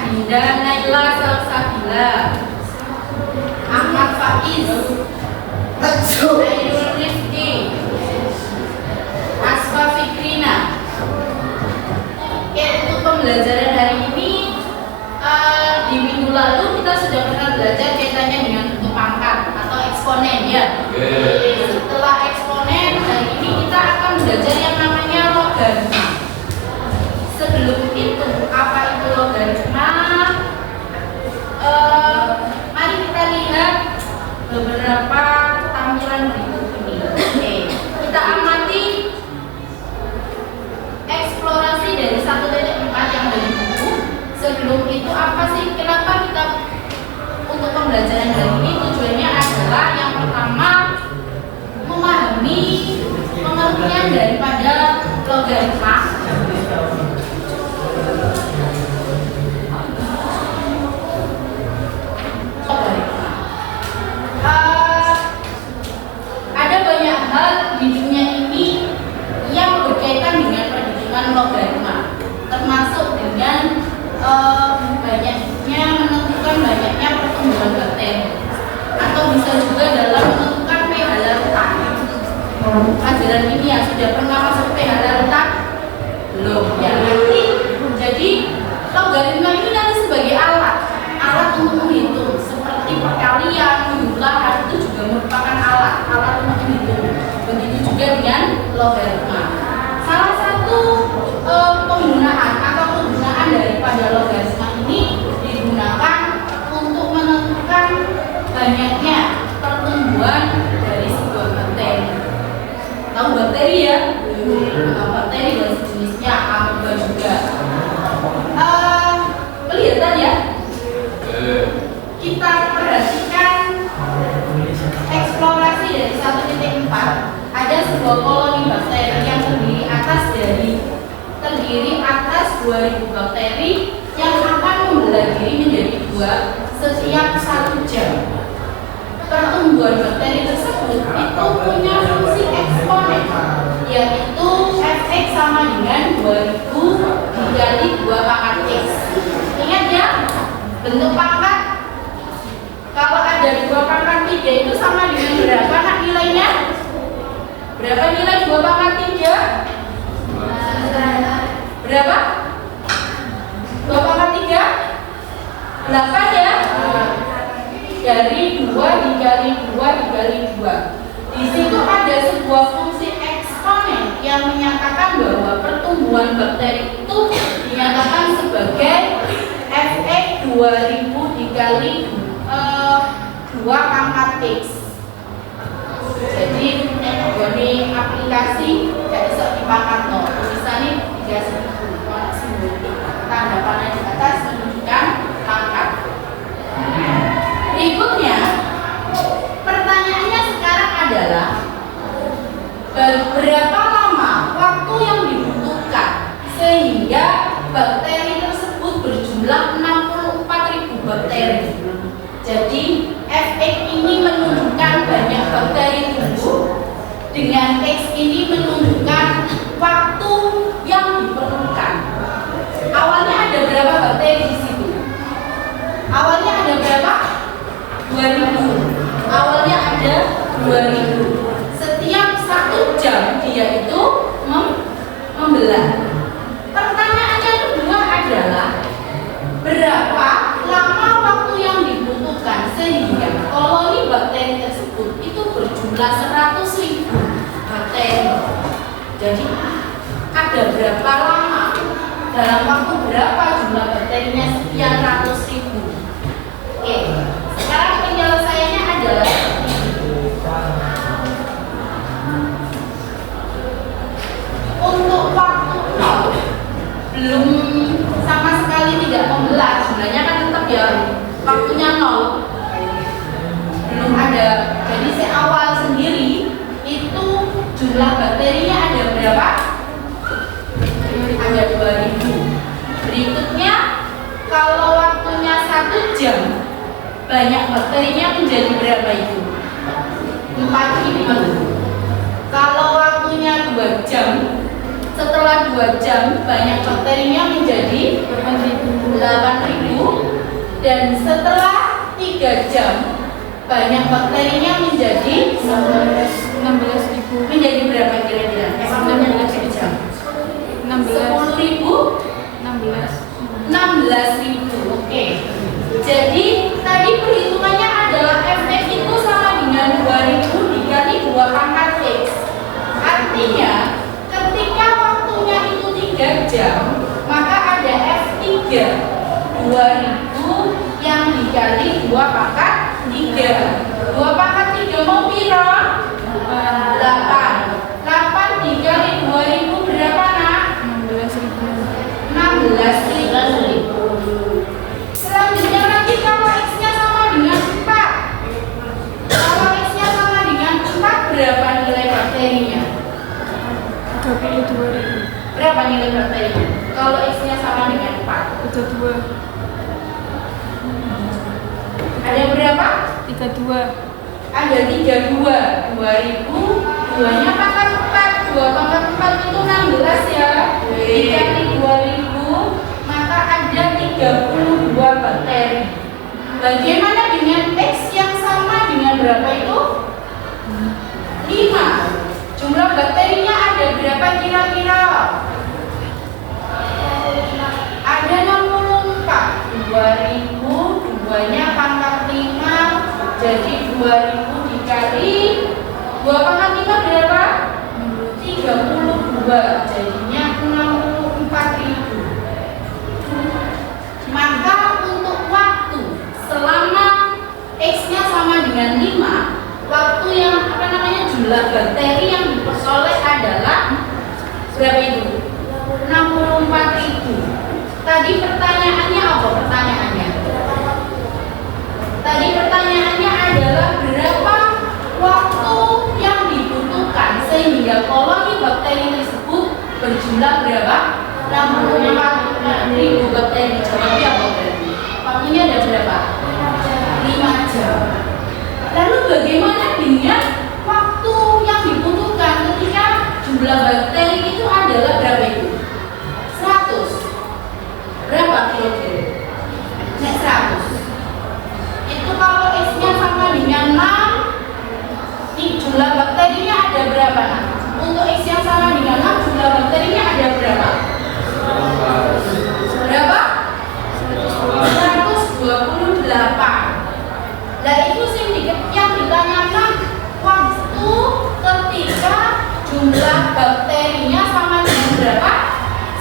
Adinda Naila Salsabila, Ahmad Faiz, Ainul Rifki, Asfa Fikrina. Oke, untuk pembelajaran hari ini di minggu lalu kita sudah pernah belajar kaitannya dengan bentuk pangkat atau eksponen ya. Setelah eksponen, hari ini kita akan belajar yang namanya logaritma. Sebelum itu, apa itu logaritma? Mari kita lihat beberapa tampilan berikut ini. Oke, kita amati eksplorasi dari 1.4 yang ada di buku. Sebelum itu, apa sih? Kenapa kita untuk pembelajaran hari ini tujuannya adalah yang pertama memahami pengertian daripada logaritma. Ada banyak hal di dunia ini yang berkaitan dengan perhitungan logaritma, termasuk dengan menentukan banyaknya pertumbuhan bakteri, atau bisa juga dalam menentukan pH larutan. Pelajaran ini ya sudah pernah masuk pH larutan? Belum ya, nanti. Jadi logaritma ini nanti sebagai alat untuk menghitung, seperti perkalian, penjumlahan itu juga merupakan alat untuk menghitung. Begitu juga dengan logaritma. Salah satu penggunaan daripada logaritma ini digunakan untuk menentukan banyaknya pertumbuhan dari sebuah bakteri. Tahu bakteri ya? Bakteri dan sejenisnya, amoeba juga. Kelihatan ya? Kita perhatikan eksplorasi dari 1.4. Ada sebuah koloni bakteri yang terdiri atas 2000 bakteri yang akan membelah diri menjadi dua setiap 1 jam. Pertumbuhan bakteri tersebut itu punya fungsi eksponen, yaitu Fx sama dengan 2000 dikali 2 pangkat X. Ingat ya, bentuk pangkat kalau ada 2 pangkat 3 itu sama dengan berapa nak nilainya? Berapa nilai 2 pangkat 3? Berapa? 2 pangkat 3? 8 ya? Dari 2 dikali 2 dikali 2. Di situ ada sebuah fungsi eksponen yang menyatakan bahwa pertumbuhan bakteri itu dinyatakan sebagai Fx 2000 dikali 2 pangkat X. Jadi ini aplikasi tidak bisa dipangkat no. Misalnya 3000 tanda panah di atas menunjukkan pangkat. Berikutnya, pertanyaannya sekarang adalah berapa lama waktu yang dibutuhkan sehingga bakteri tersebut berjumlah 64.000 bakteri. Jadi Fx ini menunjukkan banyak bakteri tumbuh, dengan X ini menunjukkan waktu yang diperlukan. Awalnya ada berapa bakteri di situ? Awalnya ada berapa? 2000. Awalnya ada 2000. Setiap 1 jam dia itu membelah. Pertanyaan yang kedua adalah berapa lama waktu yang dibutuhkan sehingga koloni bakteri tersebut itu berjumlah 100.000 bakteri. Jadi ada berapa lama, dalam waktu berapa jumlah bakterinya sekian ratus ribu. Oke, sekarang penyelesaiannya adalah seperti ini. Untuk waktu 0 belum sama sekali tidak membelah, sebenarnya kan tetap ya waktunya 0, belum ada. Jadi si awal sendiri itu jumlah bakterinya ada berapa? Ada 2000. Berikutnya, kalau waktunya 1 jam, banyak bakterinya menjadi berapa itu? 4000. Kalau waktunya 2 jam, setelah 2 jam banyak bakterinya menjadi 8000. Dan setelah 3 jam banyak bakterinya menjadi 16.000. menjadi berapa kira-kira? 16.000 jam. 16.000. 16.000. Oke. Jadi tadi perhitungannya adalah Fx itu sama dengan 2000 dikali 2 pangkat X. Artinya ketika waktunya itu 3 jam, maka ada F3 2000 yang dikali 2 pangkat 3. 2 pangkat 3 mau piro? 8. 8 dikali 2000 berapa nak? 16.000. 16.000. Selanjutnya lagi kalau X-nya sama dengan 4. Kalau X-nya sama dengan 4 berapa nilai bakterinya? 32.000. Berapa nilai bakterinya? Kalau X-nya sama dengan 4. 32. Ada berapa? 32. Ada 32. 2000 2-nya pangkat 4. 2 pangkat 4 itu 16 ya. Dikali 2000 maka ada 32 bakteri. Bagaimana dengan X yang sama dengan berapa itu? 5. Jumlah bakterinya ada berapa kira-kira? Ada 64. 2000 2-nya pangkat 5 jadi 2000 dikali 2 pangkat 5 berapa? 32. Jadinya 64.000. Maka untuk waktu selama X-nya sama dengan 5, waktu yang jumlah bakteri yang diperoleh adalah berapa itu? 64.000. Tadi pertanyaannya apa pertanyaannya? Tadi pertanyaannya adalah berapa waktu yang dibutuhkan sehingga koloni bakteri tersebut berjumlah berapa? 64.000 bakteri. Jawabnya apa berarti? Waktunya ada berapa? 5 jam. Lalu bagaimana dengan waktu yang dibutuhkan ketika jumlah bakteri itu adalah berapa itu? 100. Berapa kilogram? 100. Itu kalau X-nya sama dengan 6, jumlah bakterinya ada berapa? Untuk X yang sama dengan 6, jumlah bakterinya ada berapa? Berapa? 128. Nah itu yang ditanyakan waktu ketika jumlah bakterinya sama dengan berapa?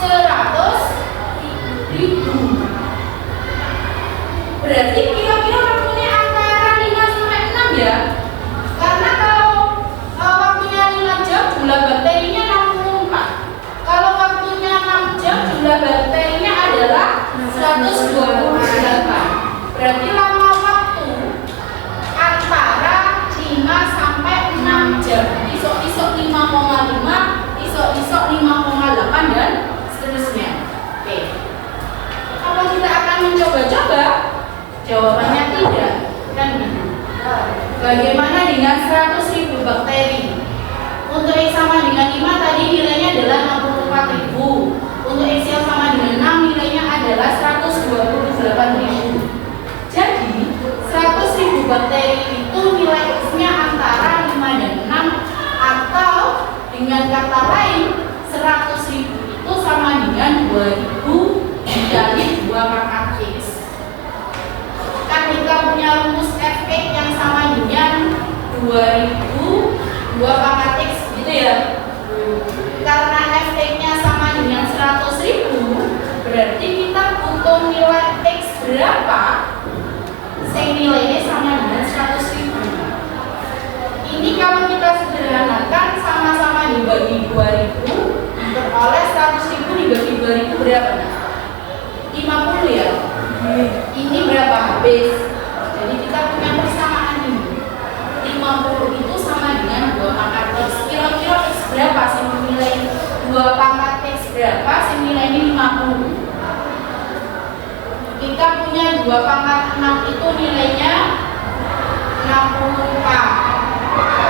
100.000. Berarti kira-kira waktunya antara 5 sampai 6 ya. Karena kalau waktunya 5 jam jumlah bakterinya 64. Kalau waktunya 6 jam jumlah bakterinya adalah 128. Berarti lama waktu antara 5 sampai 6 jam. Isok-isok 5,5, isok-isok 5,8 dan seterusnya. Oke. Apa kita akan mencoba-coba? Jawabannya tidak. Kan gitu. Bagaimana dengan 100.000 bakteri? Untuk X sama dengan 5 tadi nilainya adalah 64.000. Untuk X yang sama dengan 6 nilainya adalah 128.000. Jadi 100.000 bakteri itu nilai X-nya antara 5 dan 6, atau dengan kata lain 100.000 itu sama dengan 2000 dikali 2 pangkat X. Kan kita punya rumus Fx yang sama dengan 2000 2 pangkat X gitu ya. Karena Fx-nya sama dengan 100.000, berarti kita butuh nilai X berapa? Nilainya sama dengan 100.000. Ini kalau kita sederhanakan sama-sama dibagi 2000, diperoleh 100.000 dibagi 2000 berapa? 50 ya. Ini berapa? Habis. Jadi kita punya persamaan ini. 50 itu sama dengan 2 pangkat X. Kira-kira X berapa sih nilai 2 pangkat X berapa sih nilai ini 50? Kita punya 2 pangkat 6 itu nilainya 64.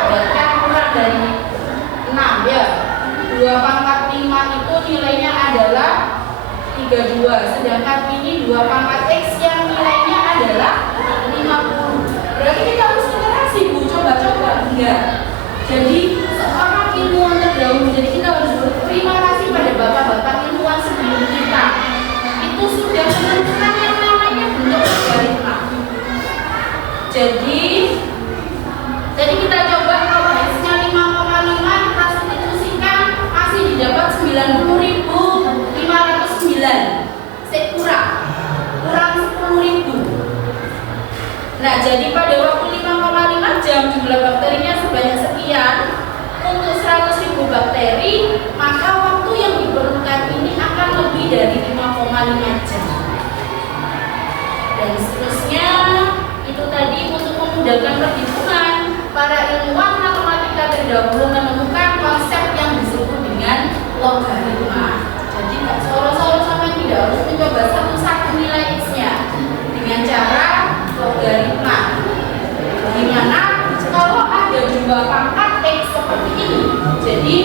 Berarti kurang dari 6 ya. 2 pangkat 5 itu nilainya adalah 32. Sedangkan ini 2 pangkat X yang nilainya adalah 50. Berarti kita harus generasi Bu, coba-coba enggak. Jadi seorang ilmuwan terdahulu, jadi kita harus berterima kasih pada bapak-bapak ilmuwan sebelum kita. Itu sudah menentukan yang namanya bentuk logaritma. Jadi kita coba kalau X-nya 5,5 kita substitusikan masih didapat 90.509. Kurang 10.000. Nah, jadi pada waktu 5,5 jam jumlah bakterinya sebanyak sekian untuk 100.000 bakteri, maka waktu yang diperlukan ini akan lebih dari 5,5 jam. Dan seterusnya itu tadi untuk memudahkan perhitungan, para ilmuwan matematika terdahulu menemukan konsep yang disebut dengan logaritma. Jadi nggak soro-soro sama tidak harus mencoba satu-satu nilai X-nya dengan cara logaritma. Dimana kalau ada dua pangkat X seperti ini, jadi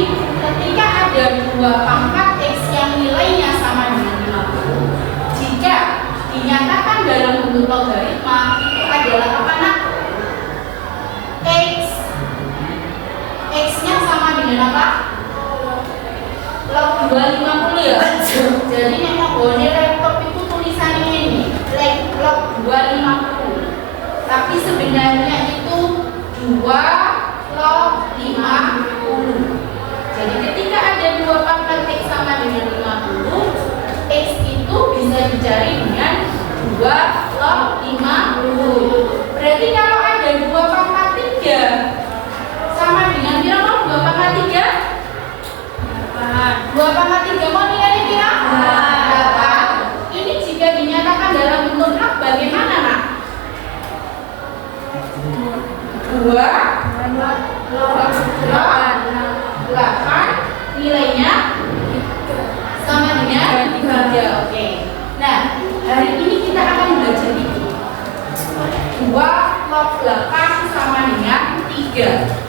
ketika ada dua pangkat X yang nilainya sama dengan 50, jika dinyatakan dalam bentuk logaritma itu adalah apa nak? X-nya sama dengan apa? Log 250 ya. Jadi nek nggone laptop itu tulisannya ini log 250. Tapi sebenarnya itu 2 log 50. Jadi ketika ada dua pangkat X sama dengan 50, X itu bisa dicari dengan 2 log 50. Berarti kalau ada dua pangkat 3 sama dengan berapa? 2 pangkat 3? 2 pangkat 3 mau nilainya berapa? Ini jika dinyatakan dalam bentuk log bagaimana nak? 2 log 8 nilainya sama dengan 3. Oke. Nah, hari ini kita akan belajar itu. 2 log 8 sama dengan 3.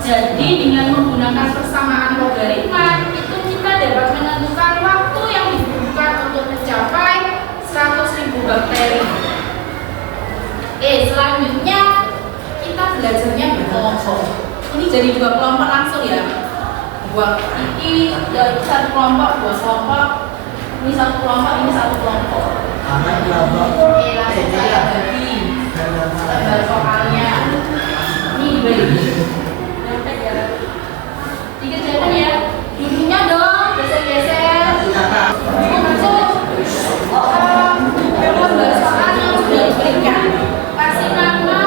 Jadi dengan menggunakan persamaan logaritma itu kita dapat menentukan waktu yang dibutuhkan untuk mencapai 100.000 bakteri. Selanjutnya kita belajarnya berkelompok. Ini jadi 2 kelompok langsung ya. Ini dari 1 kelompok, 2 kelompok. Ini 1 kelompok, ini 1 kelompok. Langsung saya bagi gambar soalnya. Ini dibagi. Dikerjakan ya, dulunya dong, geser-geser untuk gambar soal yang sudah diberikan. Kasih nama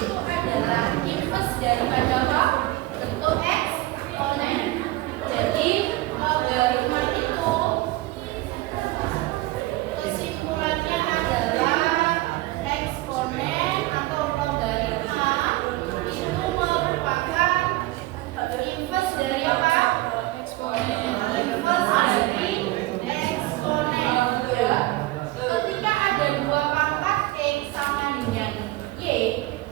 itu adalah inverse daripada apa? Bentuk eksponen. Jadi logaritma itu kesimpulannya adalah eksponen atau logaritma itu merupakan inverse dari apa? Eksponen. Inverse dari eksponen. Ya. Ketika ada dua pangkat X sama dengan Y,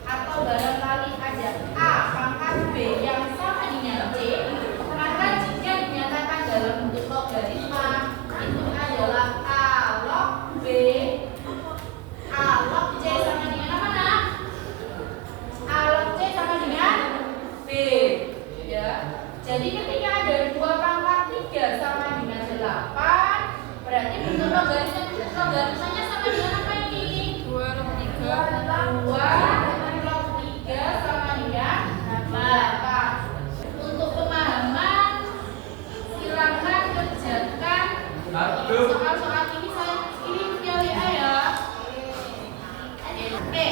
atau barangkali ada A pangkat B yang sama dengan C, maka jika dinyatakan dalam bentuk logaritma itu adalah A log B, A log C sama dengan apa nak? A log C sama dengan B. Ya. Jadi ketika ada dua pangkat 3 sama dengan 8, berarti bentuk logaritmanya sama dengan apa ini? 2 log 3. Adalah 2 log 3 sama dengan 8. Untuk pemahaman, silakan kerjakan soal-soal ini. Ini punya WA ya. Oke.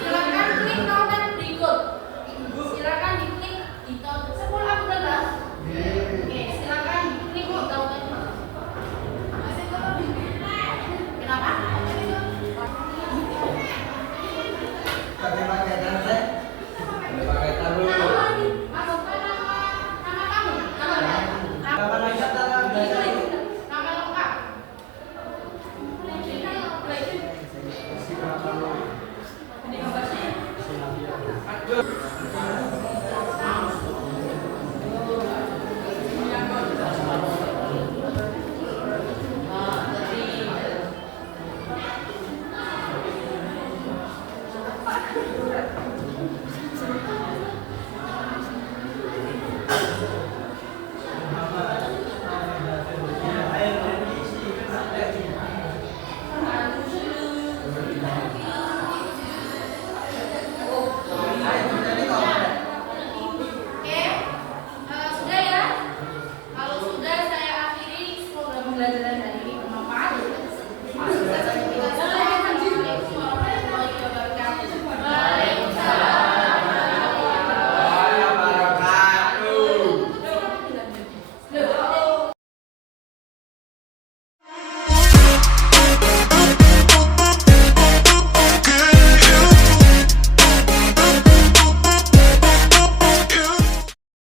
Silakan klik notet berikut. Silakan diklik di notet 10 Abdullah. Oke, silakan diklik di notet. Kenapa? Pakai tanda, pakai taruh. Masukkan nama kamu. Kapan lagi tanda? Nama lengkap. Ini gambarnya. Sudah ya? Kalau sudah saya akhiri program pembelajaran